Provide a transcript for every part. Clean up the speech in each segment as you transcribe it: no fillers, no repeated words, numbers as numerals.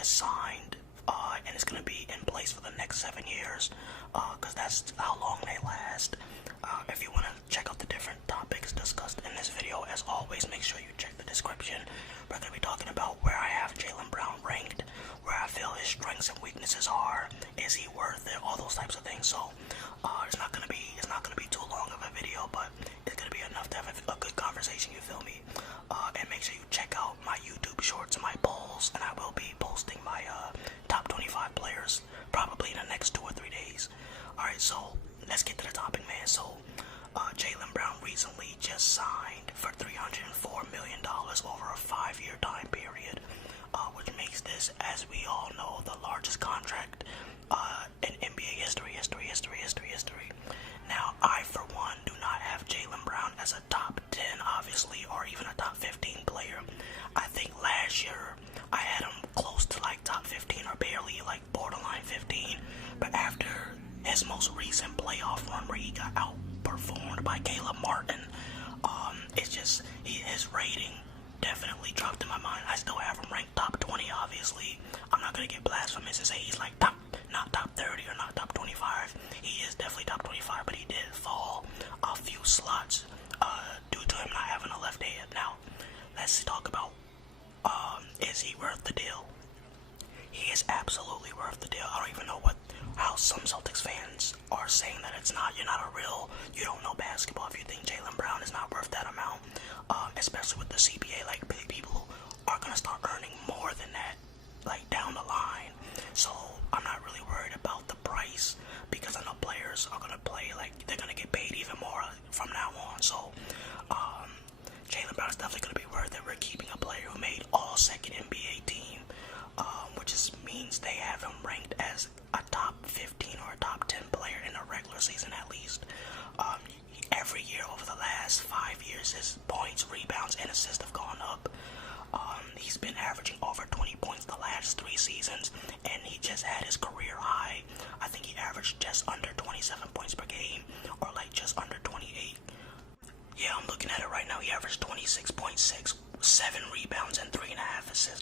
just signed, and it's going to be in place for the next 7 years, because that's how long they last. If you want to check out the different topics discussed in this video, as always, make sure you check the description. We're going to be talking about where I have Jaylen Brown ranked, where I feel his strengths and weaknesses are, is he worth it, all those types of things. So it's not going to be too long of a video, but it's going to be enough to have a good conversation, you feel me? And make sure you check out my YouTube shorts and my polls, and I will be posting my top 25 players probably in the next 2 or 3 days. Alright, so let's get to the topic, man. So Jaylen Brown recently just signed for $304 million over a 5-year time period, which makes this, as we all know, the largest contract in NBA history. Now, I, for one, do not have Jaylen Brown as a top 10, obviously, or even a top 15 player. I think last year I had him close to like top 15 or barely like borderline 15, but after his most recent playoff run where he got outperformed by Caleb Martin, it's just, his rating definitely dropped in my mind. I still have him ranked top 20, obviously. I'm not going to get blasphemous and say he's like not top 30 or not top 25. He is definitely top 25, but he did fall a few slots due to him not having a left hand. Now, let's talk about, is he worth the deal? He is absolutely worth the deal. I don't even know how some Celtics fans are saying that it's not. You don't know basketball if you think Jaylen Brown is not worth that amount, especially with the CBA. Like, people are going to start earning more than that, like, down the line. So I'm not really worried about the price, because I know players are going to play, like, they're going to get paid even more from now on. So Jaylen Brown is definitely going to be worth it. We're keeping a player who made all-second NBA team, which means they have him ranked as a top 15 or a top 10 player in the regular season at least. Every year over the last 5 years, his points, rebounds, and assists have gone up. He's been averaging over 20 points the last 3 seasons, and he just had his career high. I think he averaged just under 27 points per game, or like just under 28. Yeah, I'm looking at it right now. He averaged 26.6, 7 rebounds, and 3.5 assists.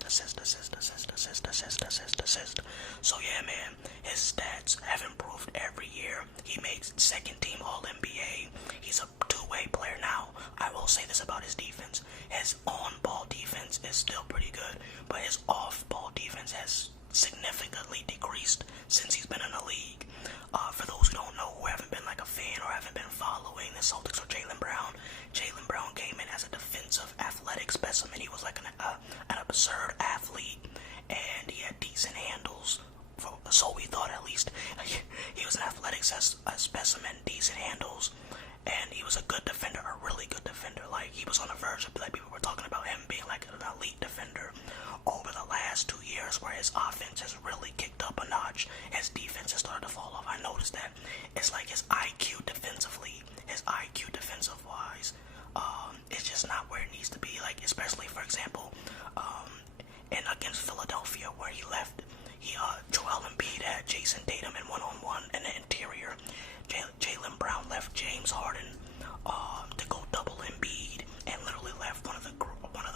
So yeah, man, his stats have improved every year. He makes second team All-NBA. He's a two-way player now. I will say this about his defense. His on-ball defense is still pretty good, but his off-ball defense has significantly decreased since he's been in the league. For those who don't know, who haven't been like a fan or haven't been following the Celtics or Jaylen Brown came in as a defensive athletic specimen. He was like an absurd athlete, and he had decent handles. So we thought, at least. He was an athletic specimen, decent handles, and he was a good defender, a really good defender. Like, he was on the verge of, like, people were talking about him being like an elite defender. Over the last 2 years, where his offense has really kicked up a notch, his defense has started to fall off. I noticed that. It's like his IQ defensively, his IQ defensive wise, it's just not where it needs to be. Like, especially, for example, and against Philadelphia, where he left, Joel Embiid had Jason Tatum in one-on-one in the interior. Jaylen Brown left James Harden to go double Embiid, and literally left one of the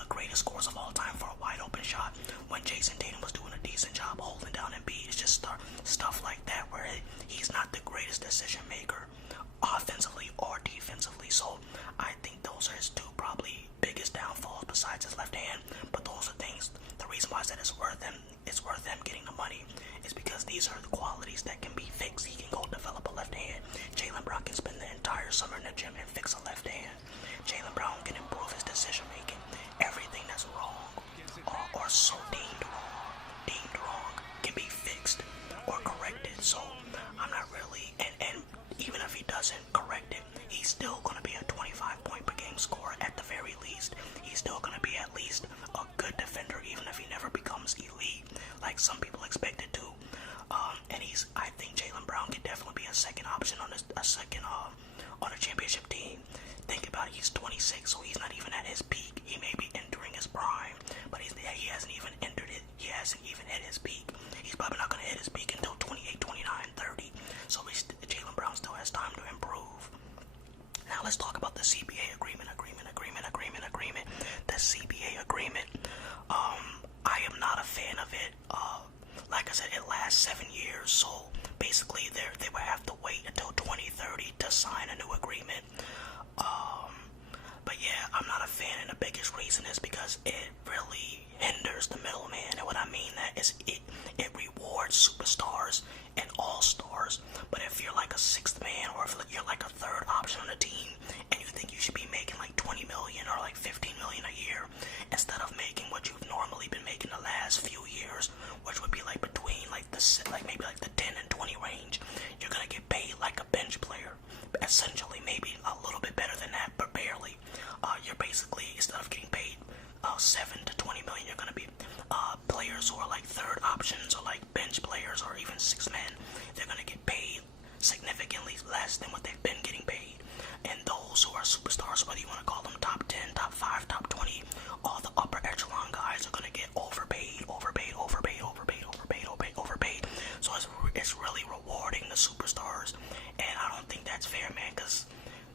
greatest scorers of all time for a wide open shot when Jason Tatum was doing a decent job holding down Embiid. It's just stuff like that where he's not the greatest decision maker offensively or defensively. So I think those are his two probably biggest downfalls besides his left hand. But those are things. The reason why I said it's worth him getting the money is because these are the qualities that can be fixed. He can go develop a left hand. Jaylen Brown can spend the entire summer in the gym and fix a left hand. Jaylen Brown can improve his decision making. Everything that's wrong or so deemed wrong can be fixed or corrected. So I'm not really, and even if he doesn't correct it, he's still going to be a 25 point per game scorer at the very least. He's still going to be at least a good defender, even if he never becomes elite like some people expected to. And I think Jaylen Brown can definitely be a second option on a championship team. Think about it, he's 26, so he's not even at his peak. He may be entering his prime, but he hasn't even entered it. He hasn't even hit his peak. He's probably not going to hit his peak until 28, 29, 30. So Jaylen Brown still has time to improve. Now let's talk about the CBA agreement. The CBA agreement. I am not a fan of it. Like I said, it lasts 7 years, so basically they would have to wait until 2030 to sign a new agreement. But yeah, I'm not a fan, and the biggest reason is because it really hinders the middleman. And what I mean that is it rewards superstars and all-stars. But if you're like a sixth man, or if you're like a third option on the team, and you think you should be making like 20 million or like 15 million a year, instead of making what you've normally been making the last few years, which would be like between maybe like the 10 and 20 range, you're gonna get paid like a bench player. Essentially, maybe a little bit better than that, but barely. You're basically, instead of getting paid 7 to 20 million, you're gonna be players who are like third options or like bench players or even six men. They're gonna get paid significantly less than what they've been getting paid. And those who are superstars, whether you want to call them top 10, top 5, top 20, all the upper echelon guys are gonna get overpaid. So it's really rewarding the superstars, and I don't think that's fair, man, because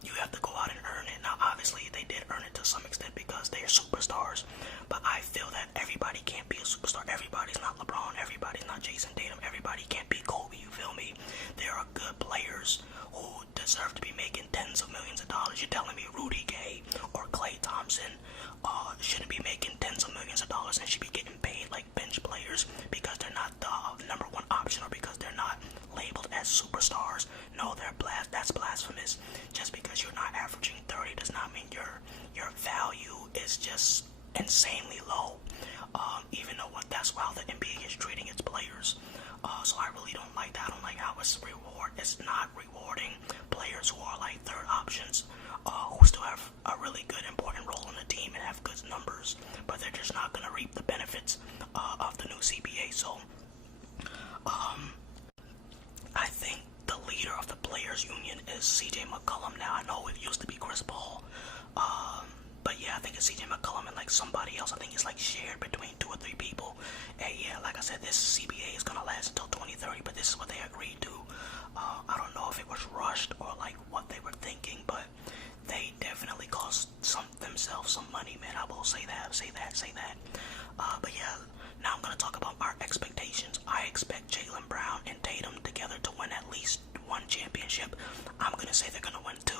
you have to go out and earn it. Now, obviously, they did earn it to some extent because they're superstars, but I feel that everybody can't be a superstar. Everybody's not LeBron. Everybody's not Jason Tatum. Everybody can't be Kobe, you feel me? There are good players who deserve to be making tens of millions of dollars. You're telling me Rudy Gay or Klay Thompson shouldn't be making tens of millions of dollars and should be getting paid like bench players because they're not the number one option or because they're not labeled as superstars? No, that's blasphemous. Just because you're not averaging 30 does not mean your value is just insanely low. Even though that's how the NBA is treating its players. So I really don't like that. I don't like how it's not rewarding players who are like third options, who still have a really good important role in the team and have good numbers, but they're just not going to reap the benefits of the new CBA. So I think the leader of the players union is CJ McCollum now. I know it used to be Chris Paul, but yeah, I think it's CJ McCollum and like somebody else. I think it's like shared between 2 or 3 people. And yeah, like I said, this CBA is gonna last until 2030, but this is what they agreed to. I don't know if it was rushed or like what they were thinking, but they definitely cost themselves some money, man. I will say that. But yeah, now I'm gonna talk about our expectations. I expect Jaylen Brown and Tatum together to win at least 1 championship. I'm gonna say they're gonna win 2,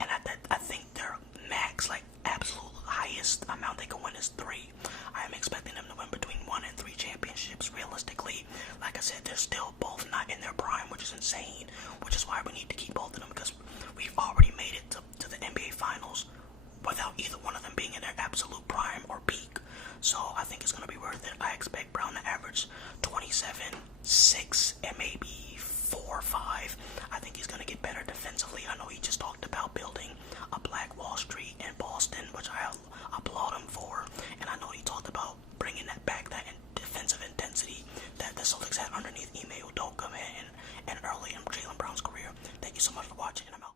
and I think their max, like absolute highest amount they can win is 3. I am expecting them to win between 1 and 3 championships. Realistically, like I said, they're still both not in their prime, which is insane. Which is why we need to keep both of them, because we've already made it to the NBA Finals without either one of them being in their absolute prime or peak. So I think it's going to be worth it. I expect Brown to average 27, 6, and maybe 4 or 5. I think he's going to get better defensively. I know he just talked about building a Black Wall Street in Boston, which I applaud him for. And I know he talked about bringing that back, that defensive intensity that the Celtics had underneath Ime Udoka, man, and early in Jaylen Brown's career. Thank you so much for watching, and I'm out.